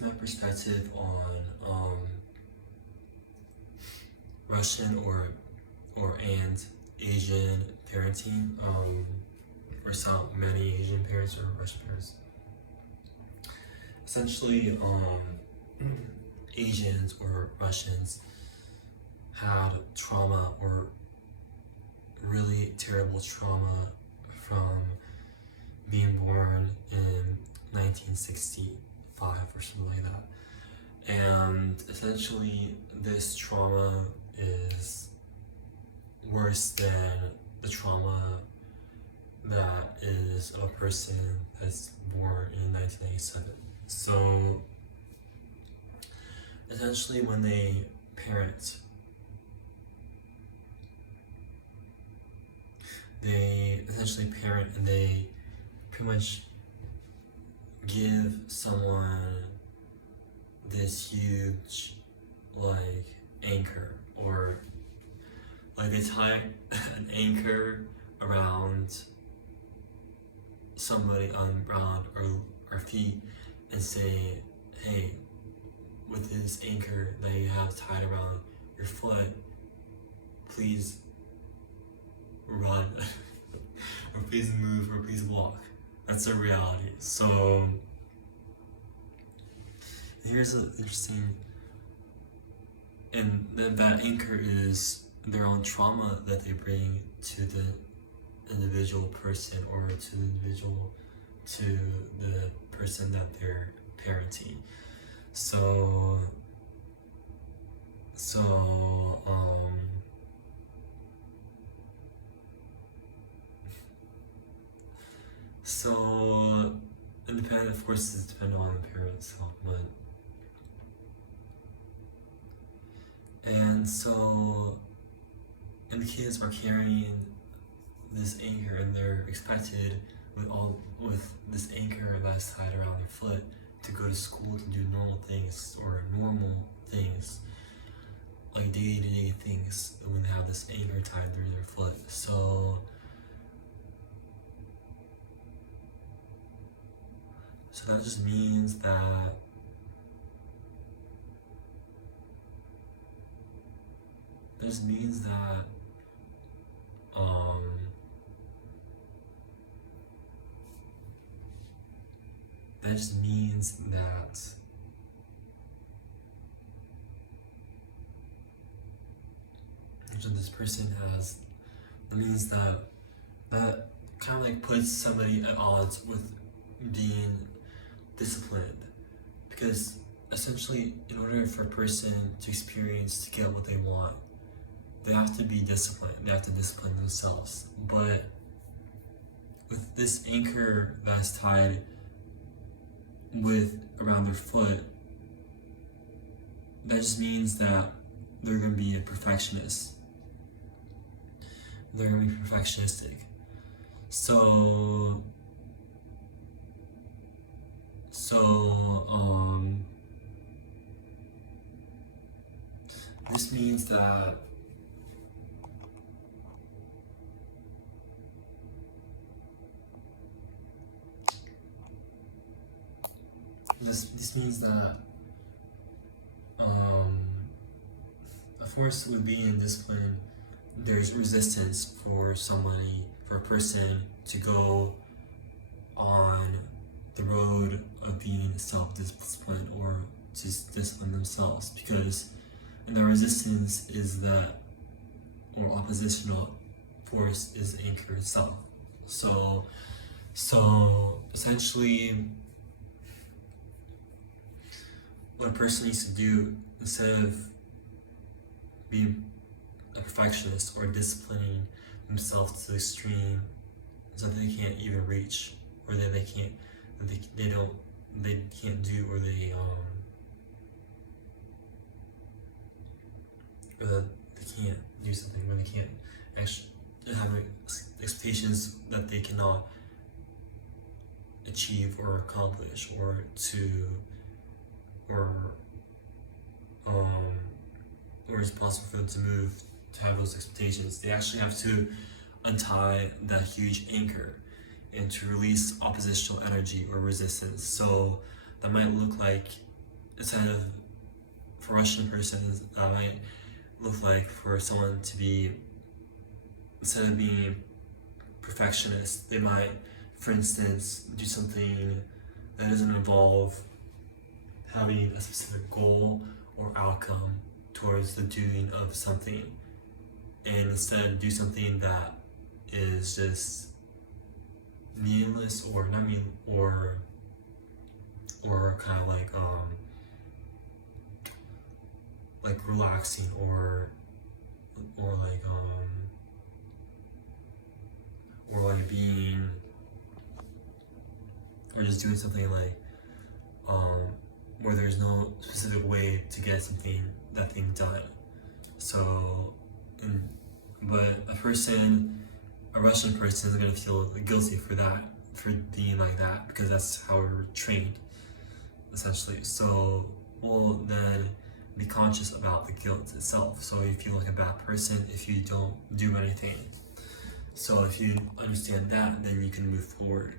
What's my perspective on Russian and Asian parenting, or many Asian parents or Russian parents? Essentially, Asians or Russians had trauma, or really terrible trauma, from being born in 1965 or something like that. And essentially, this trauma is worse than the trauma that is a person that's born in 1997. So essentially, when they parent, and they pretty much give someone this huge, like, anchor, or like they tie an anchor around somebody, around our feet, and say, hey, with this anchor that you have tied around your foot, please run, or please move, or please walk. That's a reality. So here's an interesting, and that anchor is their own trauma that they bring to the individual person, or to the person that they're parenting. So independent, of course, is dependent on the parent itself, and the kids are carrying this anchor, and they're expected with this anchor that's tied around their foot to go to school, to do normal things, like day-to-day things, when they have this anchor tied through their foot. So that just means that that just means that this person has, that means that kind of like puts somebody at odds with being disciplined, because essentially, in order for a person to get what they want, they have to be disciplined. They have to discipline themselves. But with this anchor that's tied around their foot, that just means that they're going to be a perfectionist. They're going to be perfectionistic. So this means that of course, with being in discipline, there's resistance for a person to go on the road of being self-disciplined, or to discipline themselves, and the resistance is or oppositional force is the anchor itself. So essentially, what a person needs to do, instead of being a perfectionist or disciplining themselves to the extreme, so that they can't even reach, or that they can't do, or they can't do something, when they can't actually have expectations that they cannot achieve or accomplish, or it's possible for them to have those expectations. They actually have to untie that huge anchor and to release oppositional energy or resistance. So that might look like instead of for a Russian person, that might look like for someone to be, instead of being perfectionist, they might, for instance, do something that doesn't involve having a specific goal or outcome towards the doing of something, and instead do something that is just meaningless or not mean or kind of like relaxing or like being, or just doing something like where there's no specific way to get that thing done. So, but a Russian person is gonna feel guilty for that, for being like that, because that's how we're trained, essentially. So we'll then be conscious about the guilt itself. So you feel like a bad person if you don't do anything. So if you understand that, then you can move forward.